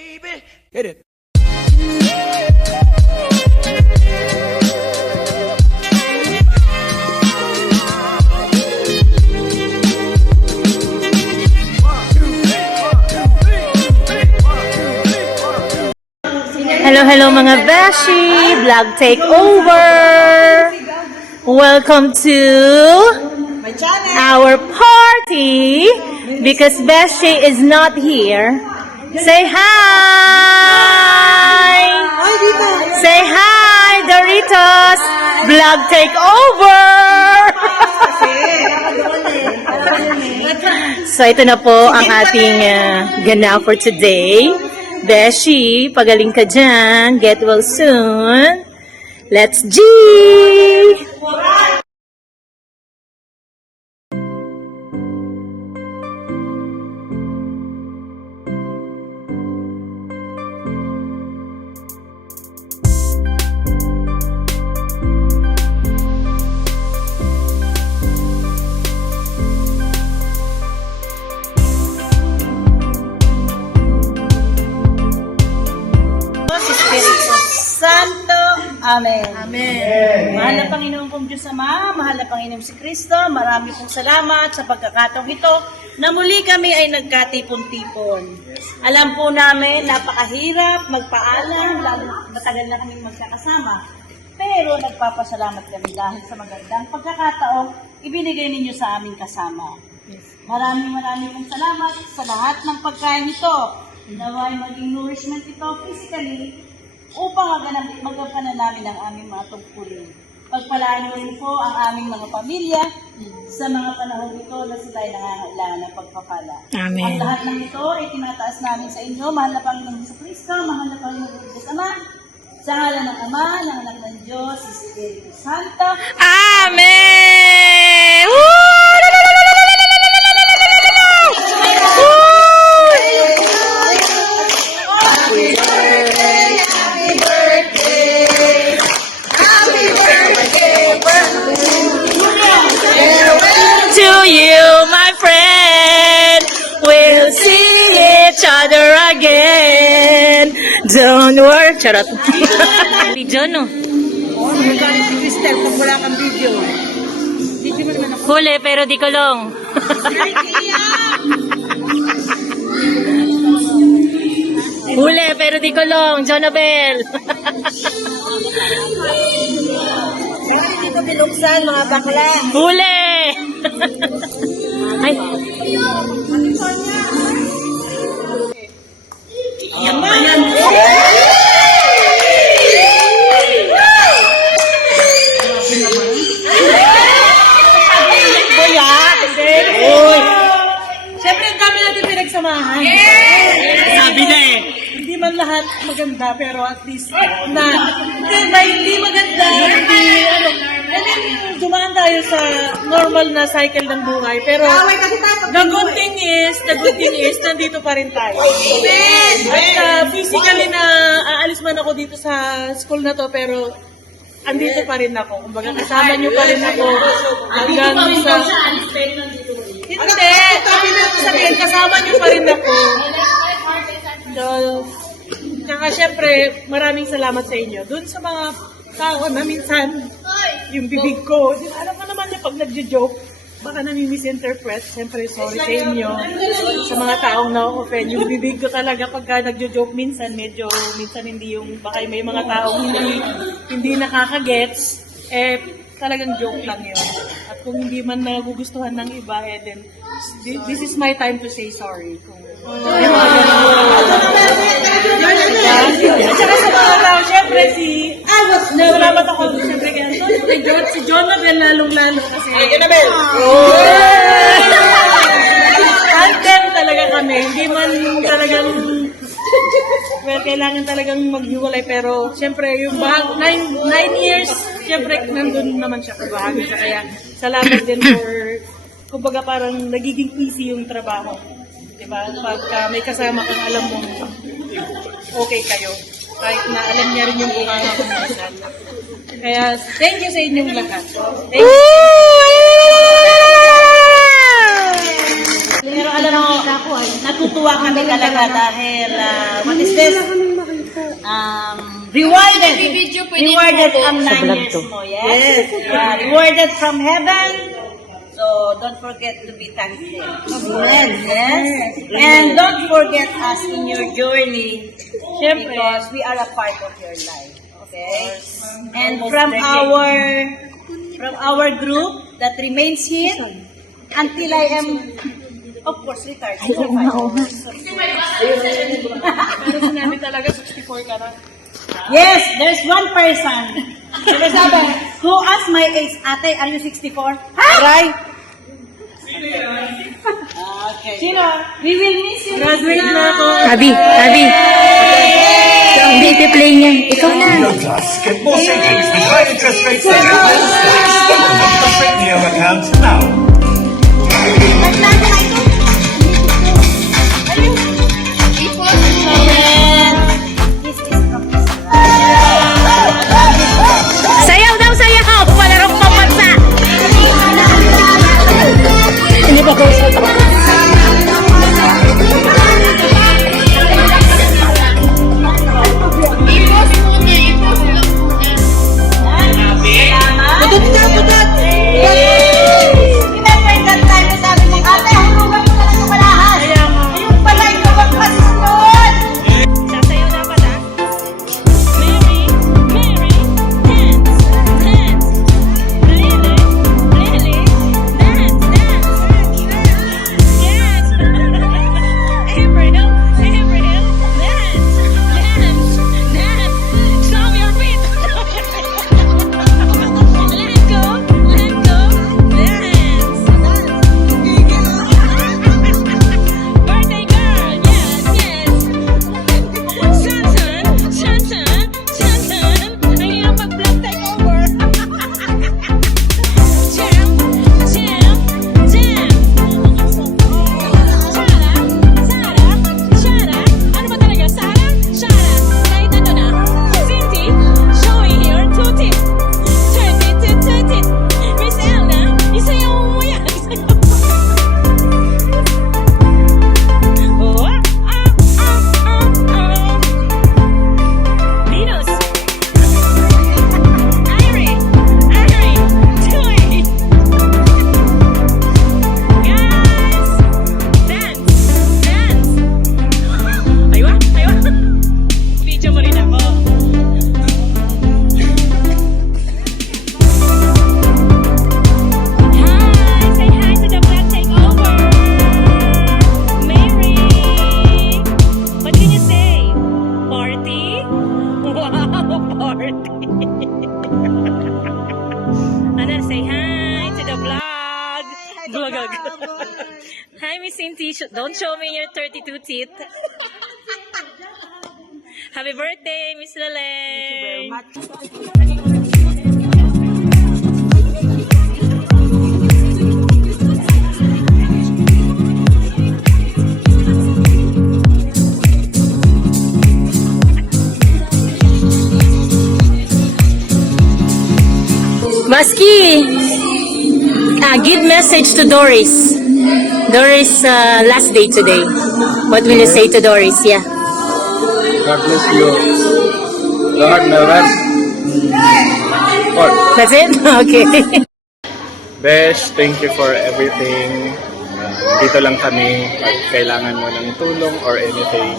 baby. Hit it. Hello, hello mga Beshi! Vlog takeover! Welcome to our party because Beshi is not here. Say hi! Say hi, Doritos! Vlog takeover! So ito na po ang ating ganap for today. Beshi, pagaling ka dyan. Get well soon. Let's G! Santo. Amen. Amen. Mahal na Panginoon kong Diyos Ama, mahal na Panginoon si Kristo, marami pong salamat sa pagkakataong ito na muli kami ay nagkatipon-tipon. Alam po namin, napakahirap magpaalam, lalo matagal na kaming magkakasama. Pero nagpapasalamat kami dahil sa magandang pagkakataong ibinigay ninyo sa aming kasama. Maraming pong salamat sa lahat ng pagkain ito. Naway maging nourishment ito physically, upang magampanan namin ang aming mga tungkulin. Pagpalaan rin po ang aming mga pamilya sa mga panahon ito na sila ay nangangailangan ng pagpapala. Amen. Ang lahat ng ito ay tinataas namin sa inyo, mahal na Panginoon sa Kristo, mahal na Panginoon Diyos Ama, sa ngalan ng Ama, ng Anak ng Diyos, sa Espiritu Santo. Amen! Woo! To you, my friend, we'll see each other again. Don't worry. Charot. Video, no? Crystal, kung wala kang video. Video mo naman ako. Huli, pero di kulong. Huli, pero di kulong. Jonabel. Pero hindi ko binuksan, mga bakla. Huli! Ay. Yaman! Siyempre, ang dami natin pinagsamahan. Sabi na eh. Hindi man lahat maganda, pero at least na hindi maganda, hindi, I mean, dumaan tayo sa normal na cycle ng buhay, pero the good thing is, nandito pa rin tayo. At physically na aalis man ako dito sa school na to, pero andito pa rin ako. Kumbaga, kasama nyo pa rin ako hanggang sa... Hindi! Sabihin, kasama nyo pa rin ako. So, kaya syempre, maraming salamat sa inyo. Doon sa mga tao na minsan, yung bibig ko, alam mo naman yung pag nagjo-joke, baka nami-misinterpret. Siyempre, sorry sa inyo. Sa mga taong na-offend, yung bibig ko talaga pagka nagjo-joke minsan, minsan hindi yung, baka may mga taong hindi nakakagets, talagang joke lang yun. At kung hindi man nagugustuhan ng iba, then this is my time to say sorry. At saka sa mga tao, syempre salamat ako, syempre si Jonabel lalong-lalo kasi. Jonabel! Anthem talaga kami, hindi man talagang, well, kailangan talagang maghiwalay, pero syempre yung 9 years, syempre nandun naman siya kabahagi siya, kaya salamat din for, kumbaga parang nagiging easy yung trabaho. Diba? Pag may kasama kang alam mo, okay kayo. Kahit na alam niya rin yung bunganga kung minsan. Kaya, thank you sa inyong lahat. Thank you. Pero alam mo, natutuwa kami talaga dahil is this? Rewarded. Rewarded ang 9 years to. mo, yes? Yeah, rewarded from heaven. So, don't forget to be thankful. Amen. Yes. And don't forget us in your journey. Because we are a part of your life. Okay? And from our group that remains here until I am, of course, retired. Sinabi talaga 64 ka na. Yes, there's one person. Sabi, who asked my age? Ate, are you 64? Right? Okay. Sino? We will miss you. Graduate na ako. Habi. So, ang play niya. Ikaw na. Plus, get more savings with high interest rates at United States. Open up the Neo account now. Sayaw daw, sayaw! Palarong papansa! Hindi ba ko Remember that time na sabi mo, ate, hulugan mo na lang yung malahas. Ayun pala, ikaw ang masusunod. Sasayaw dapat, ha? Mary, dance, dance. Lily, dance, dance. Yes. Abraham, dance, dance. Stomp your feet. Let go, dance. Birthday girl, yes. Shantan. Ang hirap mag-vlog takeover. Jam. Shara. Ano ba talaga? Shara. Kahit ano na. Cindy, showing here, tutit. Tutit. Miss Elna, isayaw mo yan. Venus. Irie, do it. Guys, dance. Aywa. Video mo rin ako. Hi, say hi to the Black Takeover. Mary, what can you say? Party? Wow, party. Ano, say hi to the vlog. Vlog. Hi, Miss Cindy. Don't show me your 32 teeth. Happy birthday, Miss Laleng. Maski, give message to Doris. Doris, last day today. What will you say to Doris? Yeah. God bless you. Lord, never. God. That's it? Okay. Besh, thank you for everything. Dito lang kami pag kailangan mo ng tulong or anything.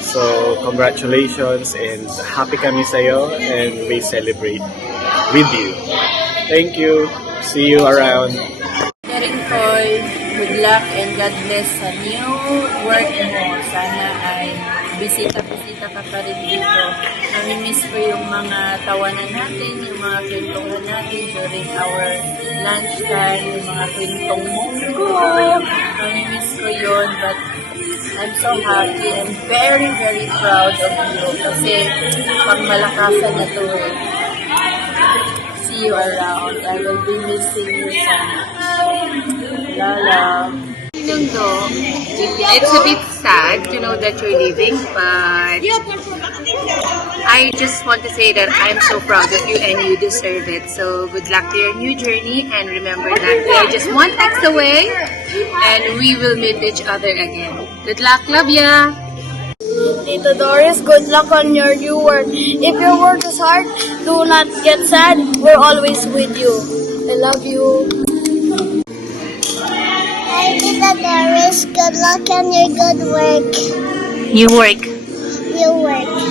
So, congratulations and happy kami sa'yo and we celebrate with you. Thank you. See you around. Karen Koy, good luck and God bless sa new work mo. Sana ay bisita-bisita ka pa rin dito. Namimiss ko yung mga tawanan natin, yung mga kwentuhan natin during our lunchtime, yung mga kwentong munggo. Namimiss ko yun, but I'm so happy and very, very proud of you kasi pangmalakasan na to eh. See you around. I will be missing you so much. Lala. It's a bit sad to know that you're leaving, but I just want to say that I'm so proud of you and you deserve it. So good luck to your new journey, and remember that we are just one text away and we will meet each other again. Good luck, love ya! Tito Doris. Good luck on your new work. If your work is hard, do not get sad. We're always with you. I love you. Hi, Tita Doris. Good luck on your good work. New work. Your work.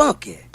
Funky.